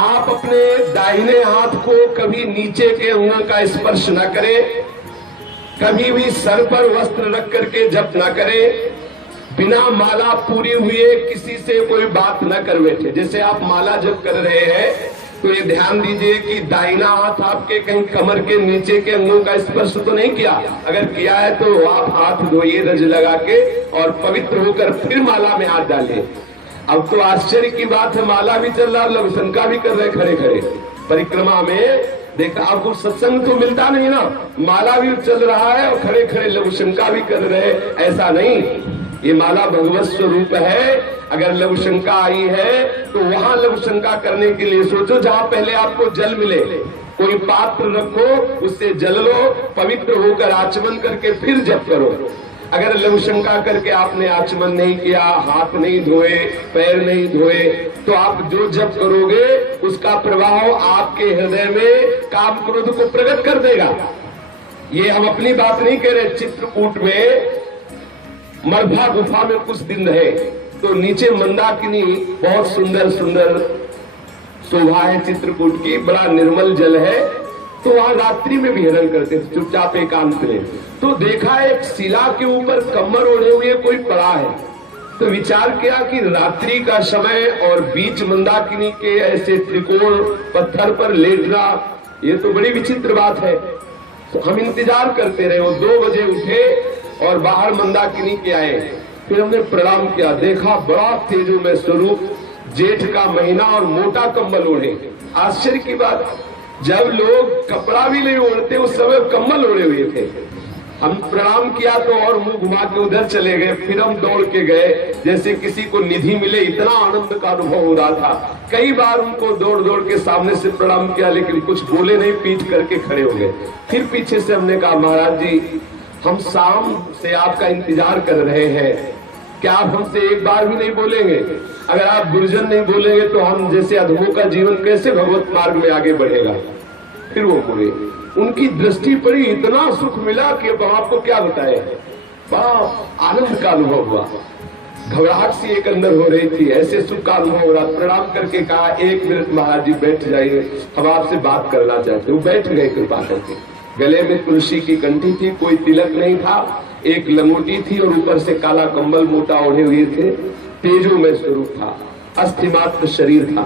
आप अपने दाहिने हाथ को कभी नीचे के अंगों का स्पर्श न करें, कभी भी सर पर वस्त्र रख करके जप न करें, बिना माला पूरी हुए किसी से कोई बात न कर बैठे। जैसे आप माला जप कर रहे हैं तो ये ध्यान दीजिए कि दाहिना हाथ आपके कहीं कमर के नीचे के अंगों का स्पर्श तो नहीं किया। अगर किया है तो आप हाथ धोइए रज लगा के और पवित्र होकर फिर माला में हाथ डालिए। अब तो आश्चर्य की बात है, माला भी चल रहा, लघुशंका भी कर रहे खड़े खड़े परिक्रमा में। देखा आपको सत्संग तो मिलता नहीं ना, माला भी चल रहा है और खड़े खड़े लघुशंका भी कर रहे। ऐसा नहीं, ये माला भगवत स्वरूप है। अगर लघुशंका आई है तो वहां लघुशंका करने के लिए सोचो जहां पहले आपको जल मिले, कोई पात्र रखो, उससे जल लो, पवित्र होकर आचमन करके फिर जप करो। अगर लघुशंका करके आपने आचमन नहीं किया, हाथ नहीं धोए, पैर नहीं धोए, तो आप जो जप करोगे उसका प्रभाव आपके हृदय में काम क्रोध को प्रकट कर देगा। ये हम अपनी बात नहीं कह रहे। चित्रकूट में मरभा गुफा में कुछ दिन रहे तो नीचे मंदाकिनी बहुत सुंदर सुंदर शोभा है चित्रकूट की, बड़ा निर्मल जल है। तो वहां रात्रि में भी हिरण करते थे चुपचाप एकांत में। तो देखा एक शिला के ऊपर कम्बल ओढ़े हुए कोई पड़ा है। तो विचार किया कि रात्रि का समय और बीच मंदाकिनी के ऐसे त्रिकोण पत्थर पर लेटना, ये तो बड़ी विचित्र बात है। तो हम इंतजार करते रहे। वो 2 बजे उठे और बाहर मंदाकिनी के आए। फिर हमने प्रणाम किया, देखा बड़ा तेजोमय स्वरूप, जेठ का महीना और मोटा कंबल ओढ़े। आश्चर्य की बात, जब लोग कपड़ा भी नहीं ओढ़ते उस समय कंबल ओढ़े हुए थे। हम प्रणाम किया तो और मुंह घुमा के उधर चले गए। फिर हम दौड़ के गए जैसे किसी को निधि मिले, इतना आनंद का अनुभव हो रहा था। कई बार उनको दौड़ दौड़ के सामने से प्रणाम किया लेकिन कुछ बोले नहीं, पीठ करके खड़े हो गए। फिर पीछे से हमने कहा, महाराज जी हम शाम से आपका इंतजार कर रहे हैं, क्या आप हमसे एक बार भी नहीं बोलेंगे? अगर आप गुरुजन नहीं बोलेंगे तो हम जैसे अधमों का जीवन कैसे भगवत मार्ग में आगे बढ़ेगा? फिर वो बोले, उनकी दृष्टि पड़ी, इतना सुख मिला कि अब आपको क्या बताए। बड़ा आनंद का अनुभव हुआ, घबराहट सी एक अंदर हो रही थी, ऐसे सुख का अनुभव हो रहा। प्रणाम करके कहा, 1 मिनट महाराज जी बैठ जाइए, हम आपसे बात करना चाहते। वो बैठ गए कृपा करके। गले में तुलसी की कंठी थी, कोई तिलक नहीं था, एक लंगोटी थी और ऊपर से काला कंबल मोटा ओढ़े हुए थे। तेजोमय स्वरूप था, अस्थिमात्र शरीर था।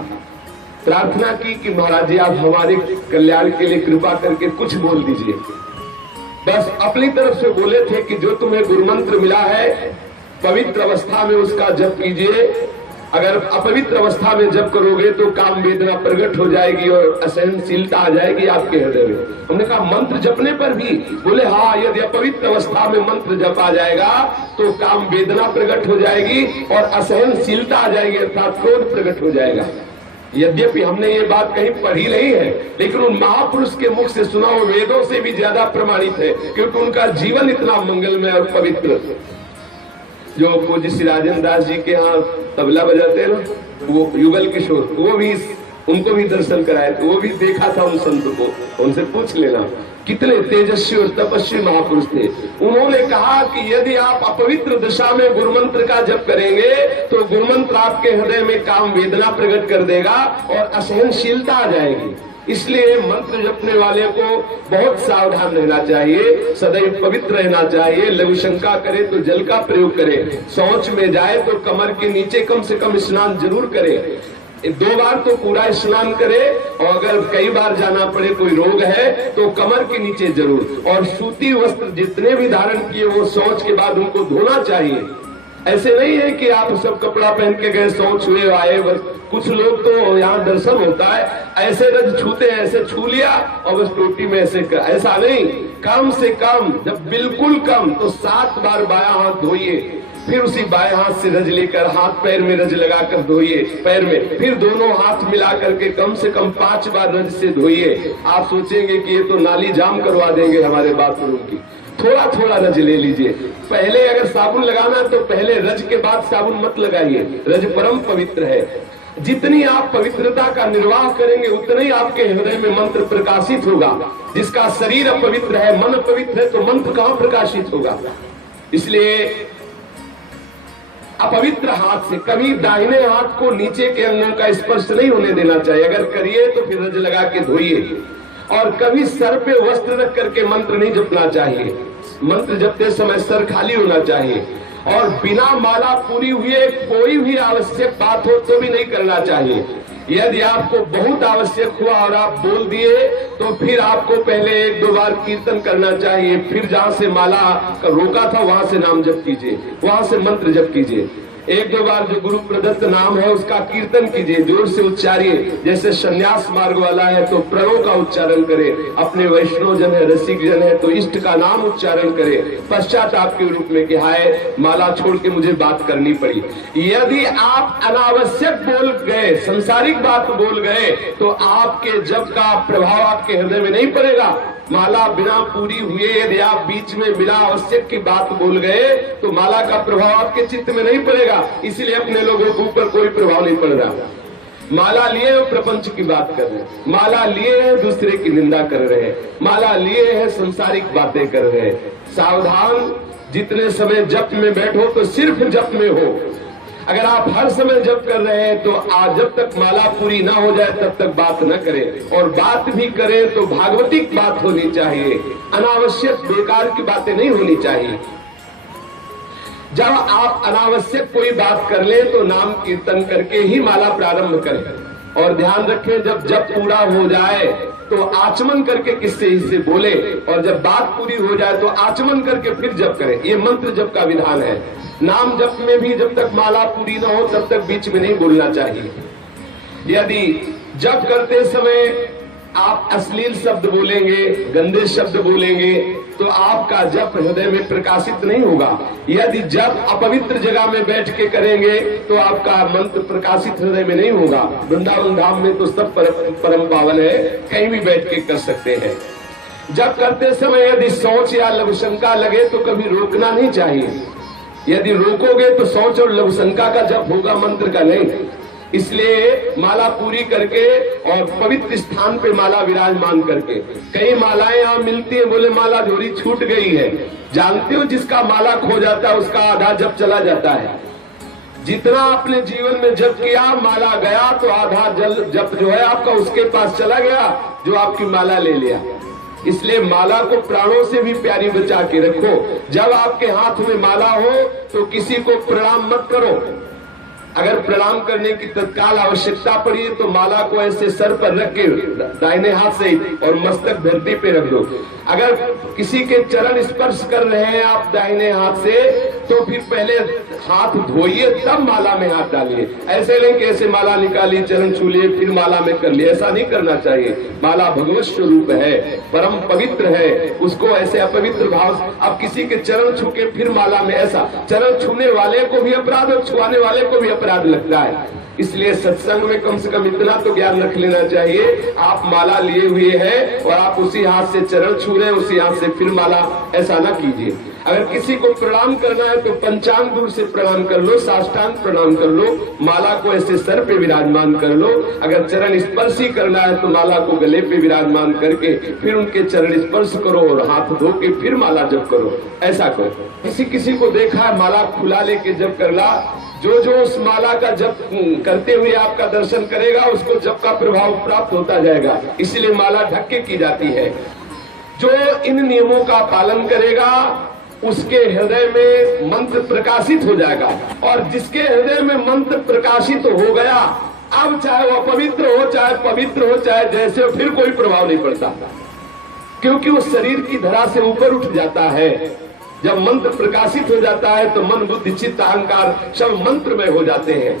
प्रार्थना की कि महाराज जी आप हमारे कल्याण के लिए कृपा करके कुछ बोल दीजिए। बस अपनी तरफ से बोले थे कि जो तुम्हें गुरु मंत्र मिला है पवित्र अवस्था में उसका जप कीजिए। अगर अपवित्र अवस्था में जप करोगे तो काम वेदना प्रकट हो जाएगी और असहनशीलता आ जाएगी आपके हृदय में। हमने कहा मंत्र जपने पर भी? बोले हाँ, यदि अपवित्र अवस्था में मंत्र जप आ जाएगा तो काम वेदना प्रकट हो जाएगी और असहनशीलता आ जाएगी, अर्थात क्रोध प्रकट हो जाएगा। यद्यपि हमने ये बात कहीं पढ़ी नहीं है लेकिन उन महापुरुष के मुख से सुना वो वेदों से भी ज्यादा प्रमाणित है, क्योंकि उनका जीवन इतना मंगलमय और पवित्र। जो पूज्य श्री राजेंद्र दास जी के यहाँ तबला बजाते हैं ना, वो युगल किशोर, वो भी उनको भी दर्शन कराए थे, वो भी देखा था उन संत को। उनसे पूछ लेना कितने तेजस्वी और तपस्वी महापुरुष थे। उन्होंने कहा कि यदि आप अपवित्र दिशा में गुरुमंत्र का जप करेंगे तो गुरुमंत्र आपके हृदय में काम वेदना प्रकट कर देगा और असहनशीलता आ जाएगी। इसलिए मंत्र जपने वाले को बहुत सावधान रहना चाहिए, सदैव पवित्र रहना चाहिए। लघुशंका करे तो जल का प्रयोग करे, शौच में जाए तो कमर के नीचे कम से कम स्नान जरूर करे। 2 बार तो पूरा स्नान करे और अगर कई बार जाना पड़े, कोई रोग है तो कमर के नीचे जरूर। और सूती वस्त्र जितने भी धारण किए वो शौच के बाद उनको धोना चाहिए। ऐसे नहीं है कि आप सब कपड़ा पहन के गए, शौच हुए आए। बस कुछ लोग तो यहाँ दर्शन होता है ऐसे रज छूते हैं, ऐसे छू लिया और बस टोटी में ऐसा नहीं। कम से कम जब बिल्कुल कम तो 7 बार बायां हाथ धोइए, फिर उसी बाएं हाथ से रज लेकर हाथ पैर में रज लगाकर धोइए पैर में, फिर दोनों हाथ मिला करके कम से कम 5 बार रज से धोइए। आप सोचेंगे कि ये तो नाली जाम करवा देंगे हमारे बाथरूम की। थोड़ा थोड़ा रज ले लीजिए। पहले अगर साबुन लगाना है तो पहले रज के बाद साबुन मत लगाइए। रज परम पवित्र है। जितनी आप पवित्रता का निर्वाह करेंगे उतना ही आपके हृदय में मंत्र प्रकाशित होगा। जिसका शरीर अपवित्र है, मन पवित्र है, तो मंत्र कहाँ प्रकाशित होगा? इसलिए अपवित्र हाथ से कभी दाहिने हाथ को नीचे के अंगों का स्पर्श नहीं होने देना चाहिए। अगर करिए तो फिर रज लगा के धोइए। और कभी सर पे वस्त्र रख करके मंत्र नहीं जपना चाहिए। मंत्र जपते समय सर खाली होना चाहिए। और बिना माला पूरी हुए कोई भी आवश्यक बात हो तो भी नहीं करना चाहिए। यदि आपको बहुत आवश्यक हुआ और आप बोल दिए तो फिर आपको पहले 1-2 बार कीर्तन करना चाहिए। फिर जहां से माला का रोका था वहां से नाम जप कीजिए, वहां से मंत्र जप कीजिए। 1-2 बार जो गुरु प्रदत्त नाम है उसका कीर्तन कीजिए, जोर से उच्चारिए। जैसे संन्यास मार्ग वाला है तो प्रणव का उच्चारण करे, अपने वैष्णव जन है, रसिक जन है तो इष्ट का नाम उच्चारण करे। पश्चात आपके रूप में कि हाय माला छोड़ के मुझे बात करनी पड़ी। यदि आप अनावश्यक बोल गए, संसारिक बात बोल गए तो आपके जप का प्रभाव आपके हृदय में नहीं पड़ेगा। माला बिना पूरी हुए यदि आप बीच में बिना आवश्यक की बात बोल गए तो माला का प्रभाव आपके चित्त में नहीं पड़ेगा। इसलिए अपने लोगों के ऊपर कोई प्रभाव नहीं पड़ रहा। माला लिए हो प्रपंच की बात कर रहे हैं, माला लिए हैं दूसरे की निंदा कर रहे हैं, माला लिए हैं संसारिक बातें कर रहे हैं। सावधान, जितने समय जप में बैठो तो सिर्फ जप में हो। अगर आप हर समय जप कर रहे हैं तो आज जब तक माला पूरी ना हो जाए तब तक बात न करें। और बात भी करें तो भागवतिक बात होनी चाहिए, अनावश्यक बेकार की बातें नहीं होनी चाहिए। जब आप अनावश्यक कोई बात कर ले तो नाम कीर्तन करके ही माला प्रारंभ करें। और ध्यान रखें जब जप पूरा हो जाए तो आचमन करके किससे इससे बोले, और जब बात पूरी हो जाए तो आचमन करके फिर जप करें। ये मंत्र जप का विधान है। नाम जप में भी जब तक माला पूरी न हो तब तक बीच में नहीं बोलना चाहिए। यदि जप करते समय आप अश्लील शब्द बोलेंगे, गंदे शब्द बोलेंगे तो आपका जप हृदय में प्रकाशित नहीं होगा। यदि जप अपवित्र जगह में बैठ के करेंगे तो आपका मंत्र प्रकाशित हृदय में नहीं होगा। वृंदावन धाम में तो सब परम पावन है, कहीं भी बैठ के कर सकते हैं। जप करते समय यदि सोच या लघुशंका लगे तो कभी रोकना नहीं चाहिए। यदि रोकोगे तो सोच और लघुशंका का जप होगा, मंत्र का नहीं। इसलिए माला पूरी करके और पवित्र स्थान पे माला विराजमान करके। कई मालाएं यहाँ मिलती है, बोले माला झोरी छूट गई है। जानते हो जिसका माला खो जाता है उसका आधा जप चला जाता है। जितना आपने जीवन में जप किया, माला गया तो आधा जप जो है आपका उसके पास चला गया जो आपकी माला ले लिया। इसलिए माला को प्राणों से भी प्यारी बचा के रखो। जब आपके हाथ में माला हो तो किसी को प्रणाम मत करो। अगर प्रणाम करने की तत्काल आवश्यकता पड़ी तो माला को ऐसे सर पर रख के दाहिने हाथ से और मस्तक धरती पे रख दो। अगर किसी के चरण स्पर्श कर रहे हैं आप दाहिने हाथ से तो फिर पहले हाथ धोइए तब माला में हाथ डालिए। ऐसे नहीं कि ऐसे माला निकाली, चरण छू लिए, फिर माला में कर लिए, ऐसा नहीं करना चाहिए। माला भगवत स्वरूप है, परम पवित्र है, उसको ऐसे अपवित्र भाव। अब किसी के चरण छू के फिर माला में, ऐसा चरण छूने वाले को भी अपराध और छुआने वाले को भी अपराध लगता है। इसलिए सत्संग में कम से कम इतना तो ज्ञान रख लेना चाहिए, आप माला लिए हुए हैं और आप उसी हाथ से चरण छू रहे हैं, उसी हाथ से फिर माला, ऐसा ना कीजिए। अगर किसी को प्रणाम करना है तो पंचांग दूर से प्रणाम कर लो, साष्टांग प्रणाम कर लो, माला को ऐसे सर पे विराजमान कर लो। अगर चरण स्पर्श ही करना है तो माला को गले पे विराजमान करके फिर उनके चरण स्पर्श करो और हाथ धो के फिर माला जप करो, ऐसा करो। किसी को देखा है माला खुला लेके जप करला, जो उस माला का जप करते हुए आपका दर्शन करेगा उसको जप का प्रभाव प्राप्त होता जाएगा। इसलिए माला ढक के की जाती है। जो इन नियमों का पालन करेगा उसके हृदय में मंत्र प्रकाशित हो जाएगा। और जिसके हृदय में मंत्र प्रकाशित हो गया, अब चाहे वो अपवित्र हो चाहे पवित्र हो चाहे जैसे हो, फिर कोई प्रभाव नहीं पड़ता, क्योंकि वो शरीर की धरा से ऊपर उठ जाता है। जब मंत्र प्रकाशित हो जाता है तो मन बुद्धि चित्त अहंकार सब मंत्र में हो जाते हैं।